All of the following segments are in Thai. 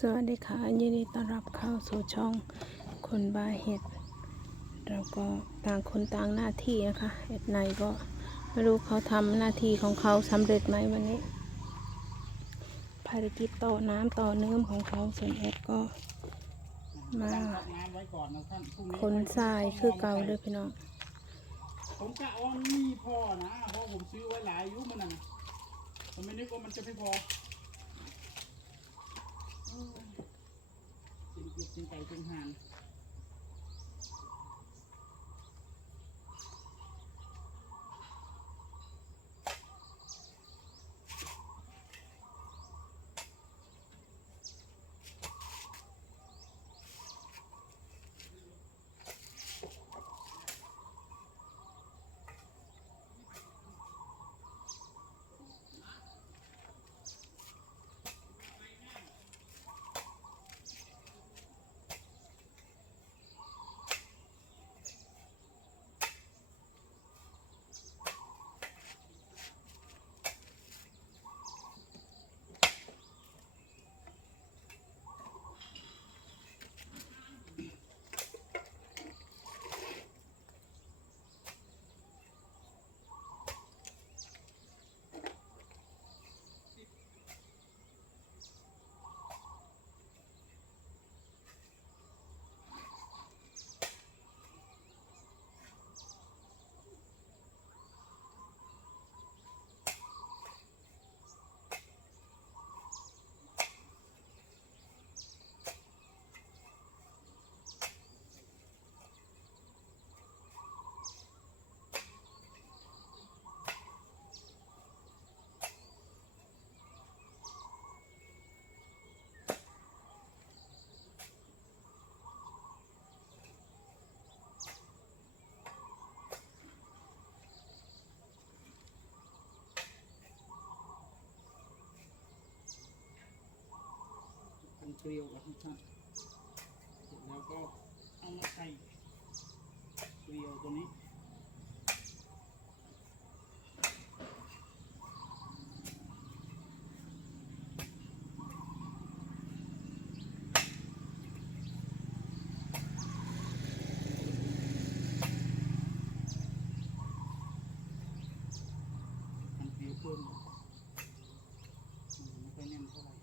สวัสดีค่ะยินดีต้อนรับเข้าสู่ช่องคนบาเห็ดเราก็ต่างคนต่างหน้าที่นะคะเห็ดในก็ไม่รู้เขาทำหน้าที่ของเขาสำเร็จไหมวันนี้ ภารกิจต่อน้ำต่อเนื้อของเขาส่วนเอ็ดก็มาตั้งรับน้ำไว้ก่อนทรายคือเก่าด้อพี่น้องผมกะว่ามันมีพอนะเพราะผมซื้อไว้หลายอยุมันนะผมไม่นึกว่ามันจะไม่พอเอ้ย กินกุดกินไปจึงหาน เปลียวกับทุกท่านแล้วก็เอามาใส่เกลียวตัวนี้เกลียวเพิ่มมันไม่ค่อยแน่นเท่าไหร่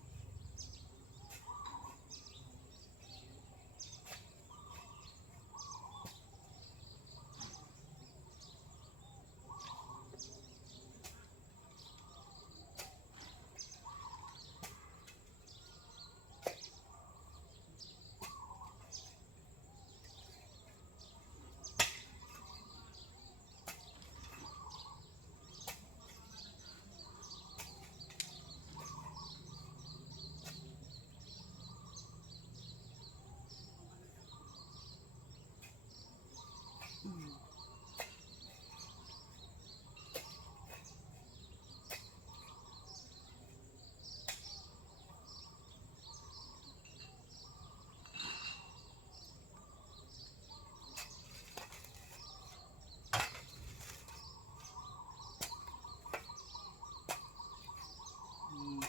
อืม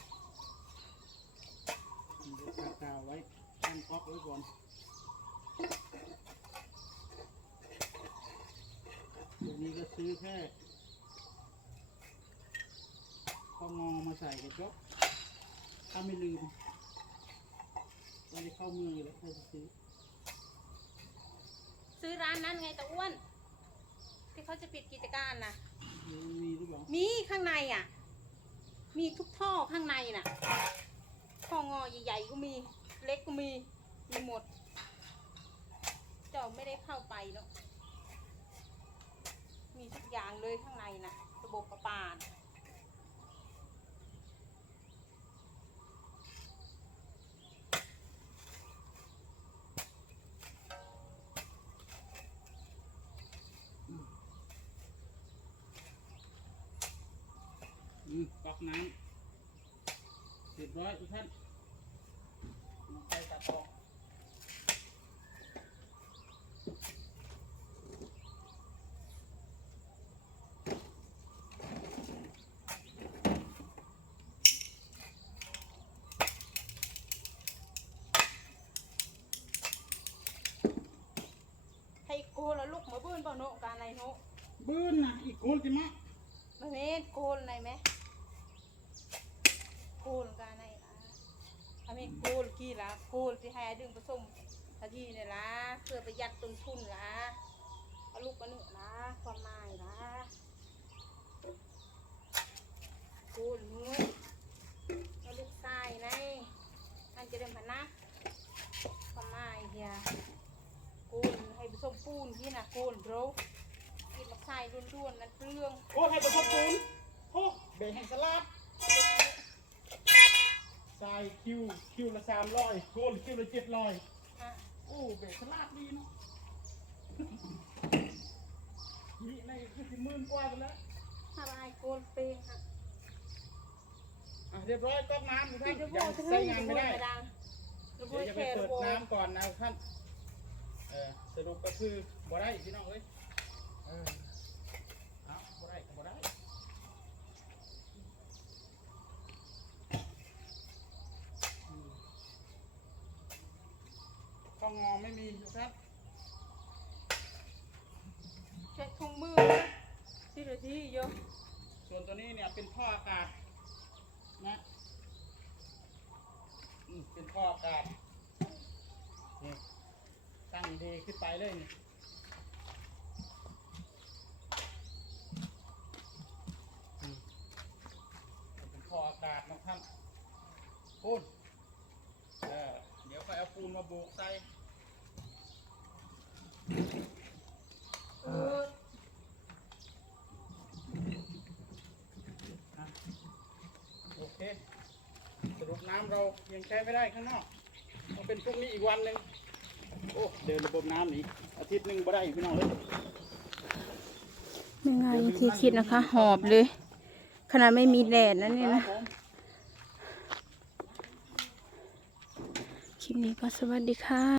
มันจะตัดกาวไว้ตั้งก๊อกไว้ก่อน ตัวนี้ก็ซื้อแค่ข้องอมาใส่กับจบถ้าไม่ลืมตอนจะเข้าเมืองอยู่แล้วใครจะซื้อ ซื้อร้านนั้นไงตะอ้วน ที่เขาจะปิดกิจการนะหรือมีหรือเปล่ามีข้างในอะ มีทุกท่อข้างในน่ะท่องอใหญ่ๆก็มี เล็กก็มี มีหมด เจ้าไม่ได้เข้าไปเนาะ มีทุกอย่างเลยข้างในน่ะ ระบบประปาน่ะอืมก๊อกน้ำเรียบร้อยทุกท่านมาใส่ตัดออก นเปล่โนการในโนบืนนะอีกโกนจิมะมันเมนโกนในไหมโกนการในอะอันนี้โกนกี่ละโกนที่ให้ดึงผสมทันทีเนี่ยละเพื่อประหยัดต้นทุนละเอาลูกกระเนื้อละความหมายละโกนนู้นเอาลูกทรายในอันจะเดินผ่านนะความหมายเฮีย สมปูนที่น่ะโกนโรกินลูกทรายล้วนๆนั่นเปลืองโอ้ให้ประทบปูนโอ้เบงแห่งสลัดทรายคิวคิวละสามร้อยโกนคิวละเจ็ดร้อยอะโอ้เบงสลัดดีเนาะนี่ในคือสิหมื่นกว่าไปแล้วถ้าลายโกนเปงอะอะเรียบร้อยก๊อกน้ำทุกท่านเดี๋ยวโบยังจะใช้ให้งานไม่ได้ดังเดี๋ยวโบเดี๋ยวจะแคไปร์เปิดโบน้ำก่อนนะทุกท่านเออสรุปก็คือบ่ได้พี่น้องเอ้ยเออเอาบ่ได้ก็บ่ได้อืมข้องงอไม่มีทุกท่านเช็ดถุงมือที่เดี๋ยวที่เยอะส่วนตัวนี้เนี่ยเป็นท่ออากาศนะอืมเป็นท่ออากาศนี่ ตั้งดีขึ้นไปเลยนี่อืมเป็นท่ออากาศนะท่านปูนเออเดี๋ยวก็เอาปูนมาโบกใส่เอออะโอเค สรุปน้ำเรายังใช้ไม่ได้ข้างนอกต้องเป็นพรุ่งนี้อีกวันหนึ่ง โอ้เดินระบบน้ำนี่อาทิตย์หนึ่งบ่ได้พี่น้องเลยไม่ง่ายอย่างที่คิดนะคะ หอบเลย ขนาดไม่มีแดดนะเนี่ยนะครับผมคลิปนี้ก็สวัสดีค่ะ